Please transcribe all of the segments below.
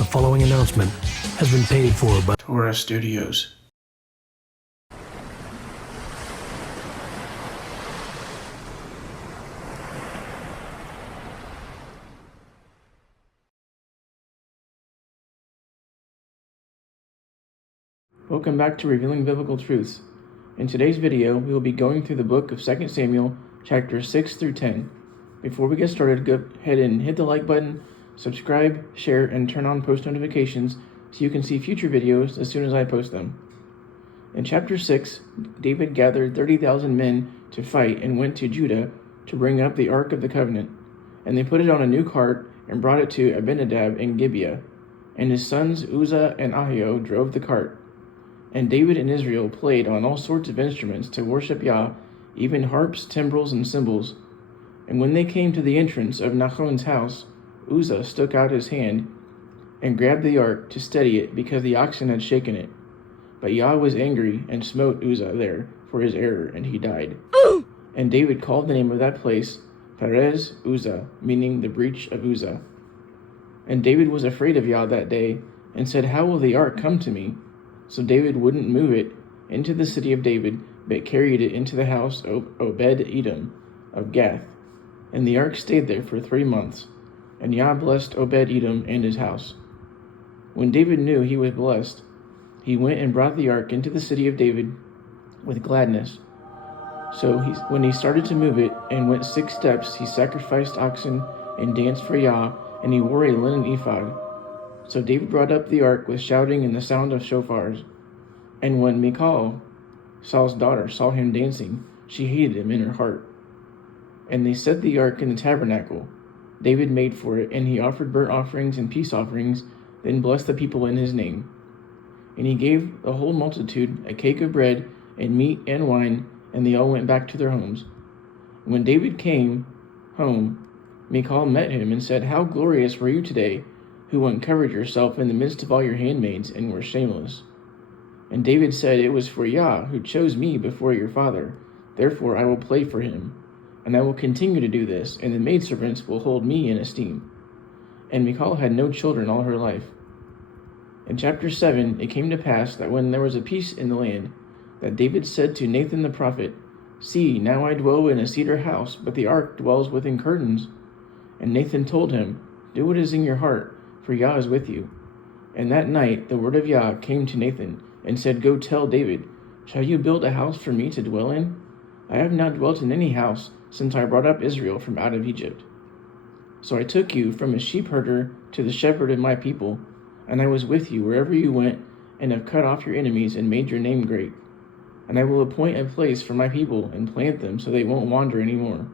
The following announcement has been paid for by Torah Studios. Welcome back to Revealing Biblical Truths. In today's video, we will be going through the book of 2 Samuel, chapters 6 through 10. Before we get started, go ahead and hit the like button, subscribe, share, and turn on post notifications so you can see future videos as soon as I post them. In chapter 6, David gathered 30,000 men to fight and went to Judah to bring up the Ark of the Covenant. And they put it on a new cart and brought it to Abinadab in Gibeah. And his sons Uzzah and Ahio drove the cart. And David and Israel played on all sorts of instruments to worship Yah, even harps, timbrels, and cymbals. And when they came to the entrance of Nachon's house, Uzzah stuck out his hand and grabbed the ark to steady it because the oxen had shaken it. But Yah was angry and smote Uzzah there for his error, and he died. And David called the name of that place Perez Uzzah, meaning the breach of Uzzah. And David was afraid of Yah that day, and said, "How will the ark come to me?" So David wouldn't move it into the city of David, but carried it into the house of Obed-Edom of Gath. And the ark stayed there for 3 months. And Yah blessed Obed-Edom and his house. When David knew he was blessed, he went and brought the ark into the city of David with gladness. So when he started to move it and went 6 steps, he sacrificed oxen and danced for Yah, and he wore a linen ephod. So David brought up the ark with shouting and the sound of shofars. And when Michal, Saul's daughter, saw him dancing, she hated him in her heart. And they set the ark in the tabernacle David made for it, and he offered burnt offerings and peace offerings, then blessed the people in his name. And he gave the whole multitude a cake of bread and meat and wine, and they all went back to their homes. When David came home, Michal met him and said, "How glorious were you today, who uncovered yourself in the midst of all your handmaids and were shameless." And David said, "It was for Yah who chose me before your father. Therefore I will play for him. And I will continue to do this, and the maidservants will hold me in esteem." And Michal had no children all her life. In chapter 7, it came to pass that when there was a peace in the land, that David said to Nathan the prophet, "See, now I dwell in a cedar house, but the ark dwells within curtains." And Nathan told him, "Do what is in your heart, for Yah is with you." And that night the word of Yah came to Nathan, and said, "Go tell David, shall you build a house for me to dwell in? I have not dwelt in any house since I brought up Israel from out of Egypt. So I took you from a sheep herder to the shepherd of my people, and I was with you wherever you went, and have cut off your enemies and made your name great. And I will appoint a place for my people and plant them so they won't wander any more.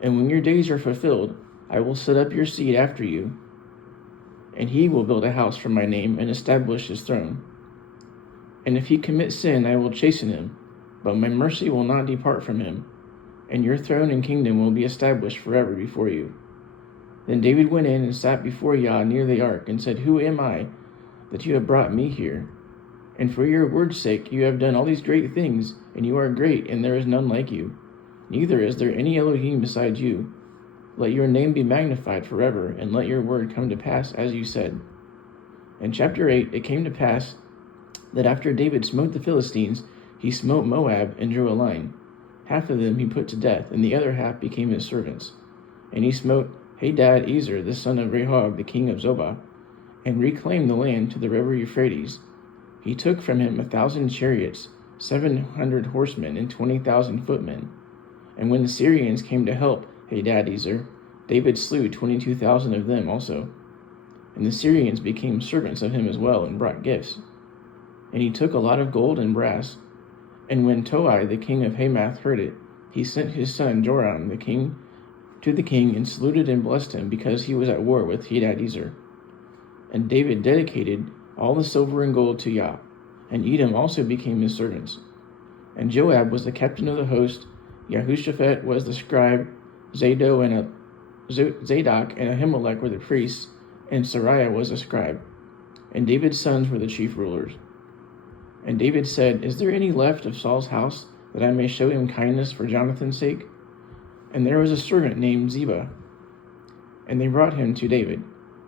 And when your days are fulfilled, I will set up your seed after you, and he will build a house for my name and establish his throne. And if he commit sin, I will chasten him, but my mercy will not depart from him, and your throne and kingdom will be established forever before you." Then David went in and sat before Yah near the ark, and said, "Who am I, that you have brought me here? And for your word's sake you have done all these great things, and you are great, and there is none like you. Neither is there any Elohim besides you. Let your name be magnified forever, and let your word come to pass as you said." In chapter 8, it came to pass that after David smote the Philistines, he smote Moab and drew a line. Half of them he put to death, and the other half became his servants. And he smote Hadad-ezer, the son of Rehob, the king of Zobah, and reclaimed the land to the river Euphrates. He took from him 1,000 chariots, 700 horsemen, and 20,000 footmen. And when the Syrians came to help Hadad-ezer, David slew 22,000 of them also. And the Syrians became servants of him as well, and brought gifts. And he took a lot of gold and brass. And when Toi, the king of Hamath, heard it, he sent his son Joram to the king, and saluted and blessed him, because he was at war with Hadad-ezer. And David dedicated all the silver and gold to Yah, and Edom also became his servants. And Joab was the captain of the host, Jehoshaphat was the scribe, Zadok and Ahimelech were the priests, and Sariah was a scribe. And David's sons were the chief rulers. And David said, "Is there any left of Saul's house, that I may show him kindness for Jonathan's sake?" And there was a servant named Ziba. And they brought him to David.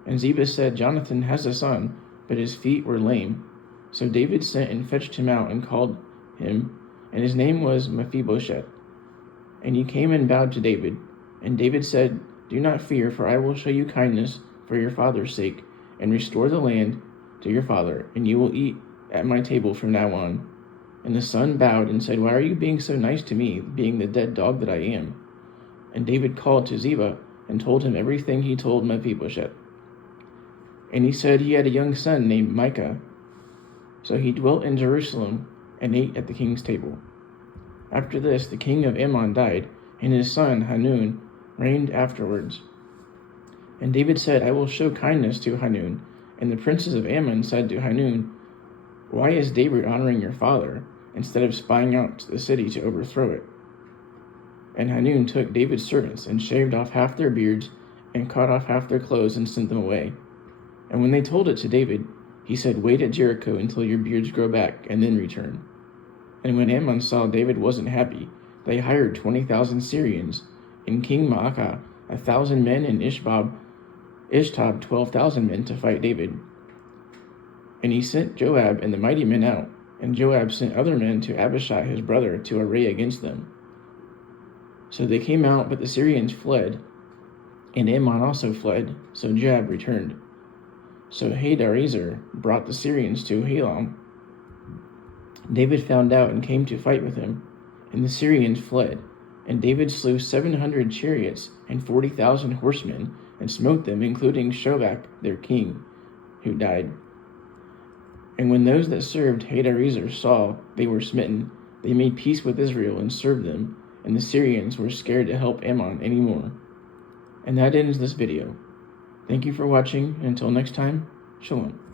And Ziba said, Jonathan has a son, but his feet were lame. So David sent and fetched him out and called him, and his name was Mephibosheth. And he came and bowed to David. And David said, Do not fear, for I will show you kindness for your father's sake, and restore the land to your father, and you will eat at my table from now on. And the son bowed and said, Why are you being so nice to me, being the dead dog that I am? And David called to Ziba and told him everything he told Mephibosheth. And he said he had a young son named Micah. So he dwelt in Jerusalem and ate at the king's table. After this, the king of Ammon died, and his son Hanun reigned afterwards. And David said, I will show kindness to Hanun. And the princes of Ammon said to Hanun, Why is David honoring your father, instead of spying out the city to overthrow it? And Hanun took David's servants, and shaved off half their beards, and cut off half their clothes, and sent them away. And when they told it to David, he said, Wait at Jericho until your beards grow back, and then return. And when Ammon saw David wasn't happy, they hired 20,000 Syrians, and King Maacah 1,000 men, and Ishtob 12,000 men to fight David. And he sent Joab and the mighty men out, and Joab sent other men to Abishai his brother to array against them. So they came out, but the Syrians fled, and Ammon also fled, so Joab returned. So Hadarezer brought the Syrians to Helam. David found out and came to fight with him, and the Syrians fled. And David slew 700 chariots and 40,000 horsemen, and smote them, including Shobach their king, who died. And when those that served Hadarezer saw they were smitten, they made peace with Israel and served them, and the Syrians were scared to help Ammon anymore. And that ends this video. Thank you for watching, and until next time, Shalom.